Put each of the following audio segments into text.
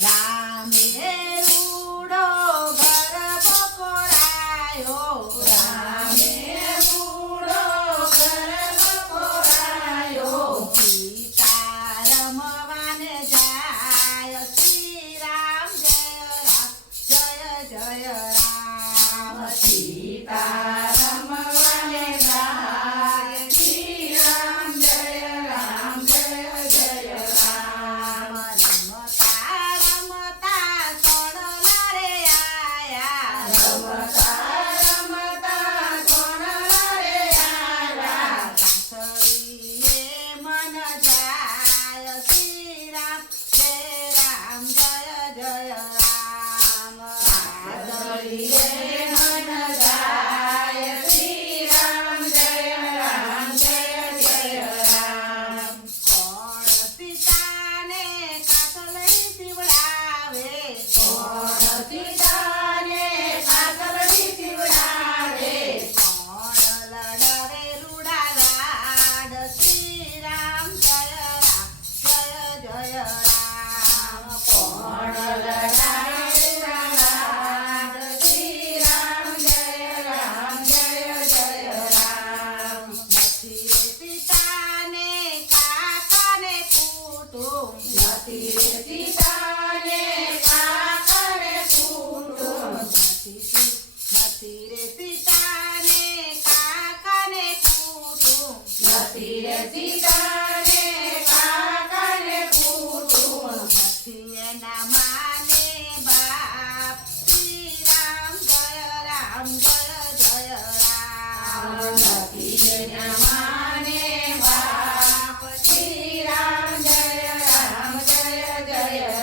રામે રૂડો ગર્ભ કોરાયો રામે રૂડો ગર્ભ કોરાયો સીતા રમવાને જાય શ્રી રામ જય રામ સીતા રમવાને જાય શ્રી રામ જય રામ જય રામ રમતા રમતા સોણલા રે આયા રમતા રમતા સોનલા રે આવ્યા કાસળીએ મન જાય શ્રી રામ જય રામ આદરીએ મન જાય શ્રી રામ જય રામ જય રામ કોણ સીતાને કાસળડી સીવડાવે કોણ સીતાને કાસરડી સીવડાવે કોણ લડવે રૂડા લાડ શ્રી રામ જય રામ કોણ લડાવે રામ શ્રી રામ જય રામ નથી રે સીતાને કાકાને કુટુંબ નથી રે સીતાને કાકરે કુટુંબ નથી રે સીતાને કાકાને કુટુંબ નથી રે સીતાને કાકરે કુટુંબ નથી એના માને બાપ શ્રી રામ જય રામ નથી એના માને બાપ શ્રી રામ જય રામ જય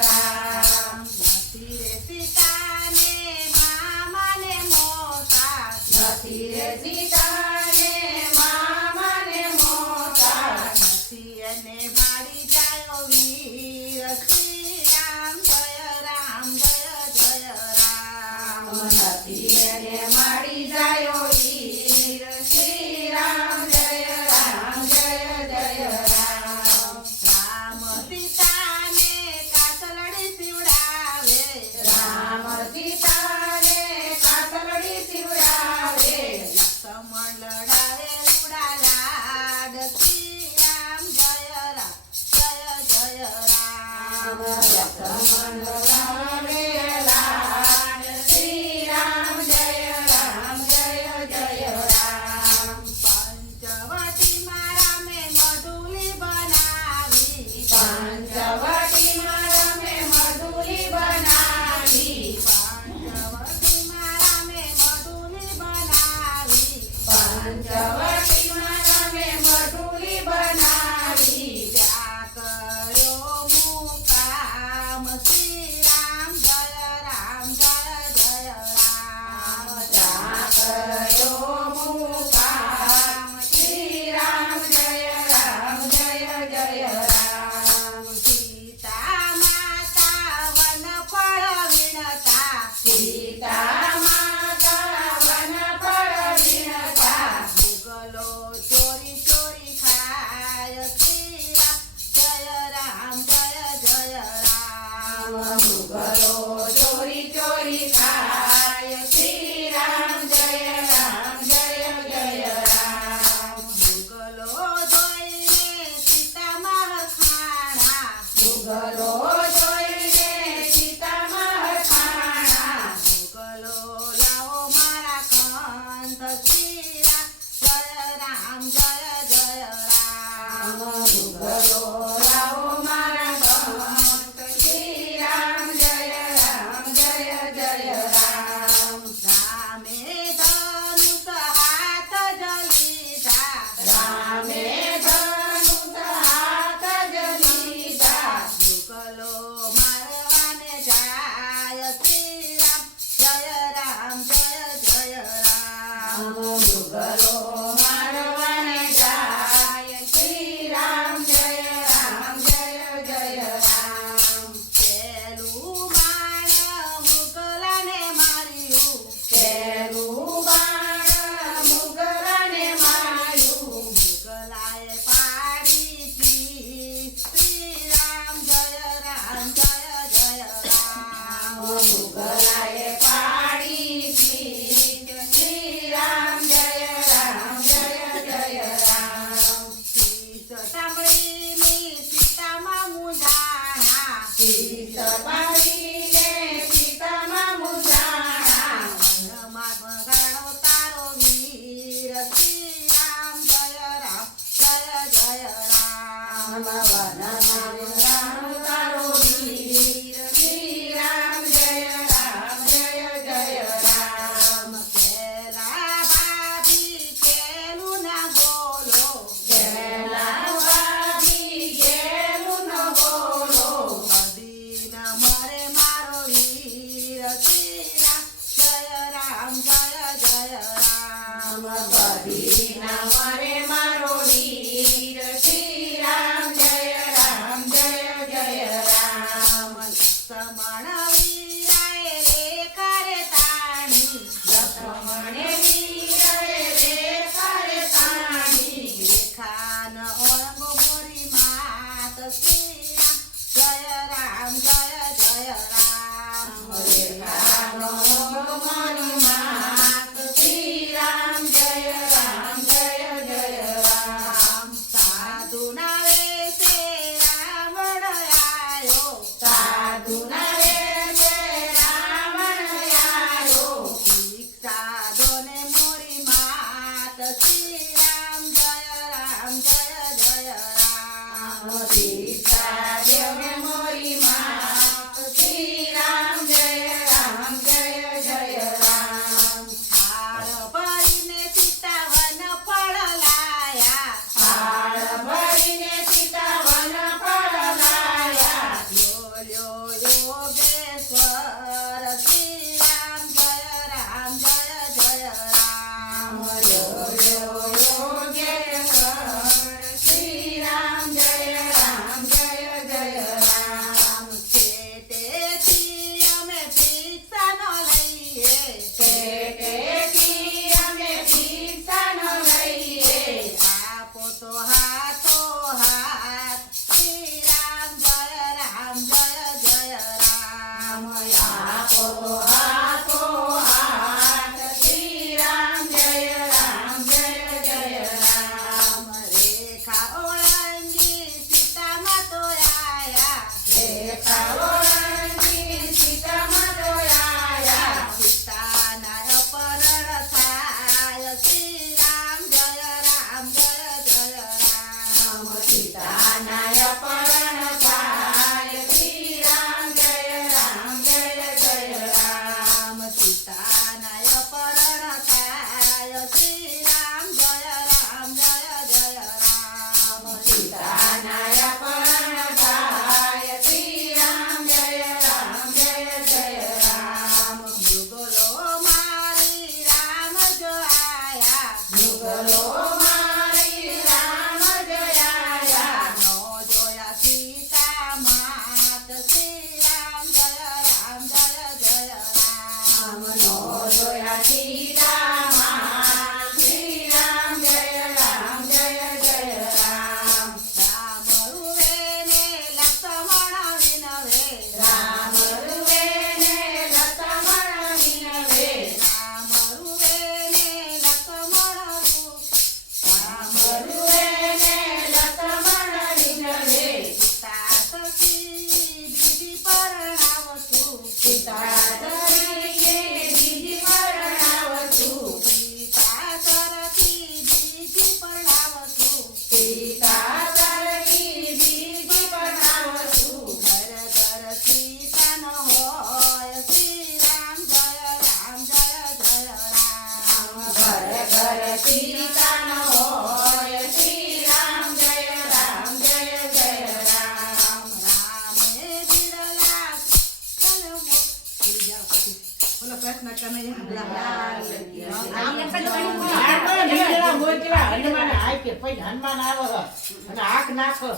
રામ નથી રે સીતાને મામાને મોટા નથી રે સીતાને મામાને મોટા નથી એને મારી જાયો વીર શ્રી રામ જય રામ નથી એને મારી જાયો વીર શ્રી રામ જય રામ રામ સીતાને કાસલડી સીવડાવે રામ સીતાને કાસરડી સીવડાવે લક્ષ્મણ લડાવે રૂડા લાડ શ્રી રામ જય રામ લક્ષ્મણ લગાવે લાડ શ્રી રામ જય રામ પંચવટીમાં રામે મધુલી બનાવી પંચવટીમાં રમે મધુલી બનાવી પંચવટીમાં રામે મધુલી બનાવી પંચવટીમાં રમે મધુલી બનાવી ત્યાં કર્યો મુકામ શ્રી રામ જય રામ ત્યાં કર્યો મુકામ શ્રી રામ જય રામ સીતા માતા વન ફળ વીણતા સીતા માતા વન ફળ વીણતા મુગલો ચોરી ચોરી ખાય શ્રી રામ જય રામ મુગલો ચોરી ચોરી ખાય શ્રી રામ જય રામ મુગલો જોઈને સીતામાં હરખાણા મુગલો જોઈને સીતામાં હરખાણા મુગલો લાવો મારા કંથ શ્રી રામ જય રામ મુગલો લાવો મારા કંઠ શ્રી રામ જય શીશ પાડીને સીતામાં મૂંઝાણા વનમાં વગાડો તારો વીર શ્રી રામ જય રામ જય રામ વનમાં રામ તારો વીર શ્રી રામ જય રામ જય રામ પેલા ભાભી કેલું ના બોલો પહેલા વાદી ગેલું ન બોલો કદી ન મરે મારો વીર શ્રી રામ જય રામ જય રામ કદી ના મરે મારો વીર શ્રી રામ જય રામ જય રામ સમણ વીરાએ રે કરે તાણી લક્ષ્મણે વીરે રે કરે તાણી રેખાન ઓળંગો મોરી માત શ્રી રામ જય રામ રેખાનો મન માત શ્રી રામ જય રામ જય રામ સાધુના વેશે રાવણ આયો સાધુના વેશે રાવણ આવ્યો દીક્ષા દોને મોરી માત શ્રી રામ જય રામ સીતા દેવને મોરી માત શ્રી રામ જય રામ જય રામ હાર ભરીને સીતાવન ફળ લાયા હાળ ભરીને સીતા વન પર લાયા લ્યો યોગેશ્વર શ્રી રામ જય રામ યોગેશ્વર શ્રી રામ જય રામ જય રામ તેથી અમે ભિક્ષાનો લઈએ પેટેથી અમે ભિક્ષાનો લઈએ આપો તો હાથો હાથ શ્રી રામ જય રામ આપો હાથો હાથ શ્રી રામ જય રામ જય રામ રેખા ઓળંગી સીતામાં તો આયા રેખા ઓળંગી સીતામાં તો આયા સીતાના અપહરણ થાય શ્રી રામ જય રામ સીતાના અપહરણ થાય શ્રી રામ જય રામ જય રામ સીતાના અપહરણ થાય શ્રી રામ જય રામ સીતાના અપહરણ થાય શ્રી રામ જય રામ જય રામ મુગલો મારી રામ જો આયા મુગલો મારી રામ જયા નો જોયા સીતા માત શ્રી રામ જય રામ નો જોયા સીતામાં શ્રી રામ જય રામ જય રામ રામ રૂવે ને લક્ષ્મણ વિનવે રામ રૂવે ને લક્ષ્મણ વિનવે રામ રૂવે ને લક્ષ્મણ રૂપ રામ રૂવે ને લક્ષ્મણ વિનવે સીતા સખી બીજી પરણાવશું સીતા તરીકે બીજી પરણાવશું સીતા સરખી બીજી પરણાવશું સીતા તરકી બીજી પરણાવશું ઘર ઘર સીતાનો હોય શ્રી રામ જય રામ ઘર સીતાનો હોય શ્રી રામ જય રામ જય રામ રામે બિરલા કલમો બોલો કૃષ્ણ કનૈયા લાલ કી જય. હનુમાન આવે અને આંખ નાખો